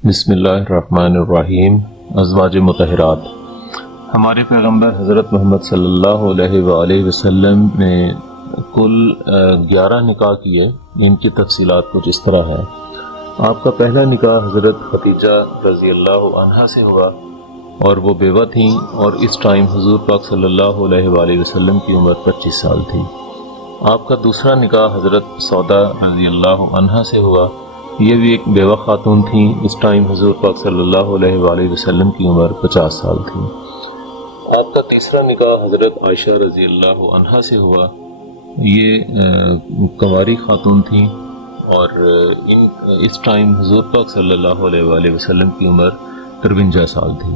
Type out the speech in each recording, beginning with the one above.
بسم اللہ الرحمن الرحیم۔ ازواج مطہرات، ہمارے پیغمبر حضرت محمد صلی اللہ علیہ وآلہ وسلم نے کل 11 نکاح کیے۔ ان کی تفصیلات کچھ اس طرح ہے۔ آپ کا پہلا نکاح حضرت خدیجہ رضی اللہ عنہا سے ہوا اور وہ بیوہ تھیں، اور اس ٹائم حضور پاک صلی اللہ علیہ وآلہ وسلم کی عمر 25 سال تھی۔ آپ کا دوسرا نکاح حضرت سودا رضی اللہ عنہا سے ہوا، یہ بھی ایک بیوہ خاتون تھیں۔ اس ٹائم حضور پاک صلی اللہ علیہ وآلہ وسلم کی عمر 50 سال تھی۔ آپ کا تیسرا نکاح حضرت عائشہ رضی اللہ عنہا سے ہوا، یہ کنواری خاتون تھیں، اور اس ٹائم حضور پاک صلی اللہ علیہ وآلہ وسلم کی عمر 53 سال تھی۔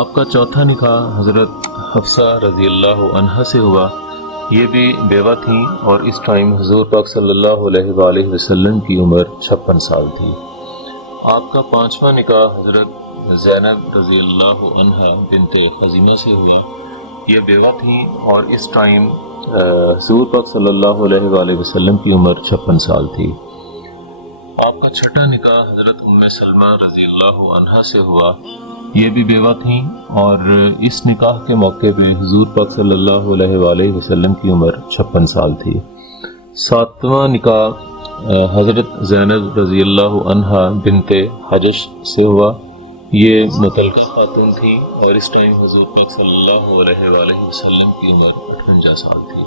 آپ کا چوتھا نکاح حضرت حفصہ رضی اللہ عنہا سے ہوا، یہ بھی بیوہ تھیں، اور اس ٹائم حضور پاک صلی اللہ علیہ وآلہ وسلم کی عمر 56 سال تھی۔ آپ کا پانچواں نکاح حضرت زینب رضی اللہ عنہا بنت خزیمہ سے ہوا، یہ بیوہ تھیں، اور اس ٹائم حضور پاک صلی اللہ علیہ وآلہ وسلم کی عمر 56 سال تھی۔ آپ کا چھٹا نکاح حضرت ام سلمہ رضی اللہ عنہا سے ہوا، یہ بھی بیوہ تھیں، اور اس نکاح کے موقع پہ حضور پاک صلی اللہ علیہ وآلہ وسلم کی عمر 56 سال تھی۔ ساتواں نکاح حضرت زینب رضی اللہ عنہا بنت حجش سے ہوا، یہ مطلقہ خاتون تھیں، اور اس ٹائم حضور پاک صلی اللہ علیہ وآلہ وسلم کی عمر 58 سال تھی۔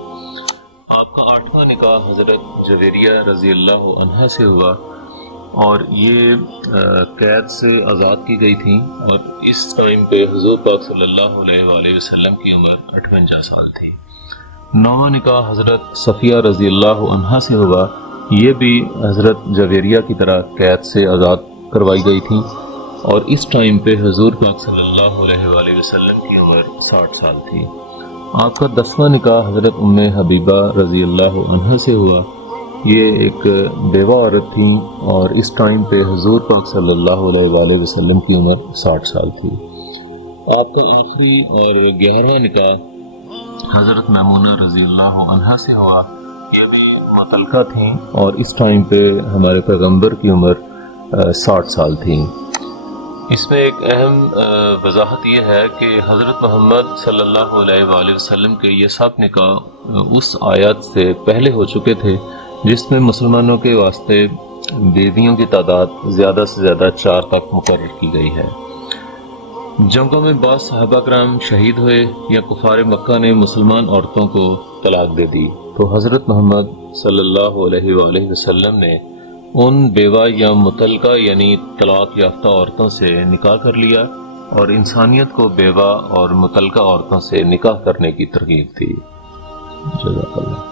آپ کا آٹھواں نکاح حضرت جویریہ رضی اللہ عنہا سے ہوا، اور یہ قید سے آزاد کی گئی تھیں، اور اس ٹائم پہ حضور پاک صلی اللہ علیہ وآلہ وسلم کی عمر 58 سال تھی۔ نواں نکاح حضرت صفیہ رضی اللہ عنہا سے ہوا، یہ بھی حضرت جویریہ کی طرح قید سے آزاد کروائی گئی تھیں، اور اس ٹائم پہ حضور پاک صلی اللہ علیہ وآلہ وسلم کی عمر 60 سال تھی۔ آپ کا 10واں نکاح حضرت ام حبیبہ رضی اللہ عنہا سے ہوا، یہ ایک بیوہ عورت تھیں، اور اس ٹائم پہ حضور پاک صلی اللہ علیہ وآلہ وسلم کی عمر 60 سال تھی۔ آپ کا آخری اور 11واں نکاح حضرت میمونہ رضی اللہ عنہا سے ہوا، یہ بھی مطلقہ تھیں، اور اس ٹائم پہ ہمارے پیغمبر کی عمر 60 سال تھی۔ اس میں ایک اہم وضاحت یہ ہے کہ حضرت محمد صلی اللہ علیہ وآلہ وسلم کے یہ سب نکاح اس آیت سے پہلے ہو چکے تھے جس میں مسلمانوں کے واسطے بیویوں کی تعداد زیادہ سے زیادہ 4 تک مقرر کی گئی ہے۔ جنگوں میں بعض صحابہ کرام شہید ہوئے یا کفار مکہ نے مسلمان عورتوں کو طلاق دے دی، تو حضرت محمد صلی اللہ علیہ وآلہ وسلم نے ان بیوہ یا مطلقہ یعنی طلاق یافتہ عورتوں سے نکاح کر لیا، اور انسانیت کو بیوہ اور مطلقہ عورتوں سے نکاح کرنے کی ترغیب دی۔ جزاک اللہ۔